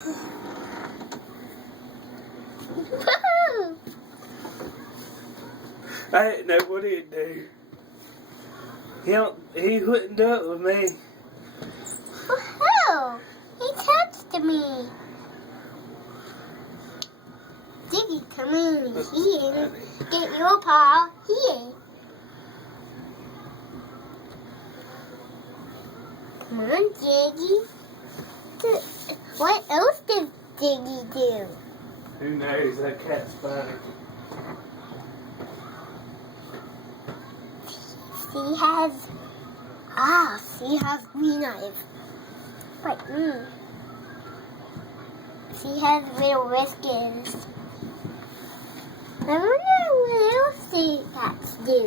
I didn't know what he'd do. He wouldn't do it with me. Oh, he touched me. Jiggy, come in here. Get your paw here. Come on, Jiggy. What else did Jiggy do? Who knows? That cat's funny. She has green eyes. Like me. She has little whiskers. I wonder what else these cats do.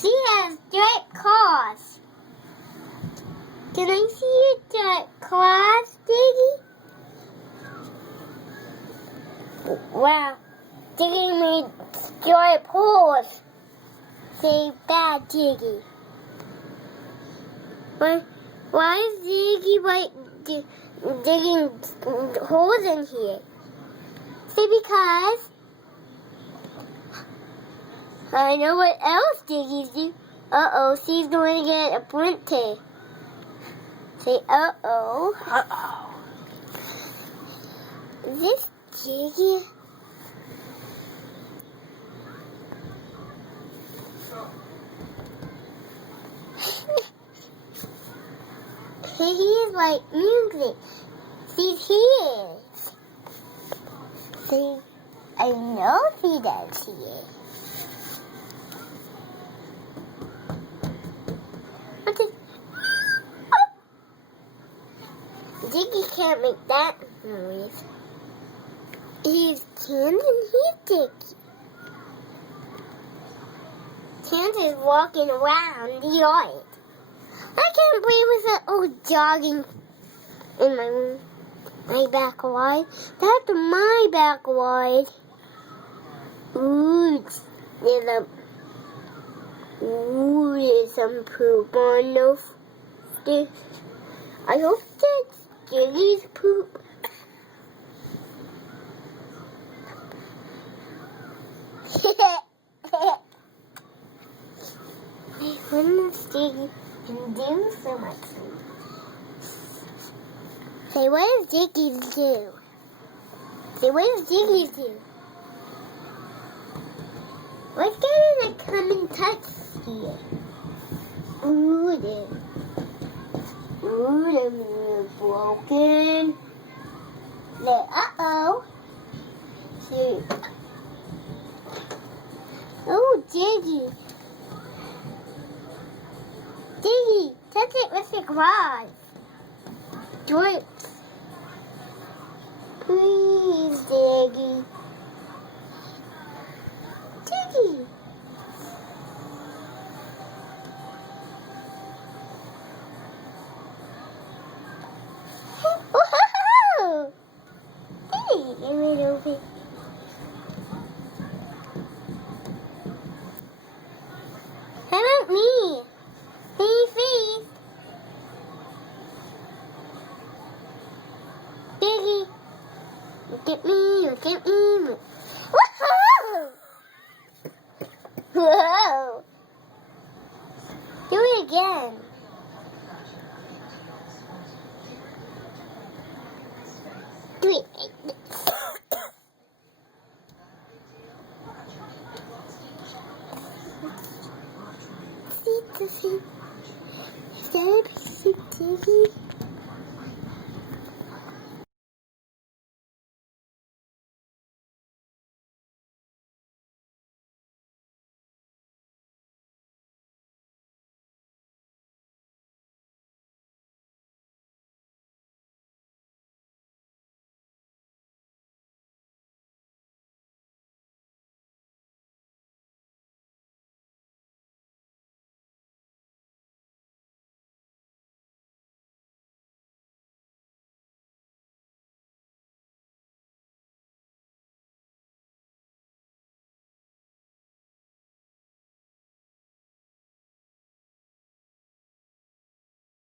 She has striped claws. Can I see your striped claws, Jiggy? Wow. Jiggy made striped paws. Say bad, Jiggy. Why is Jiggy digging holes in here? Say because I know what else Jiggy's do. Uh-oh, she's going to get a printer. Say uh-oh. Uh-oh. Is this Jiggy? He's like music. She's here. See, I know she does here. Jiggy can't make that noise. He's turning his Jiggy. Chance is walking around the yard. I can't believe it's old jogging in my backyard. That's my backyard. Ooh, there's some poop on those. I hope that's Jiggy's poop. I wonder if Jiggy can do so much. Say, what does Jiggy do? Say, what does Jiggy do? What's going to come and touch here? Ooh, they're broken. Uh-oh. Shoot. Oh, Jiggy. Jiggy, touch it with your claws. Drip. Please, Jiggy. Jiggy. Whoa! Jiggy, give me a little bit. How about me? Freeze. Jiggy, look at me, look at me. Whoa! Whoa! Do it again. Do it like this. See, Jiggy.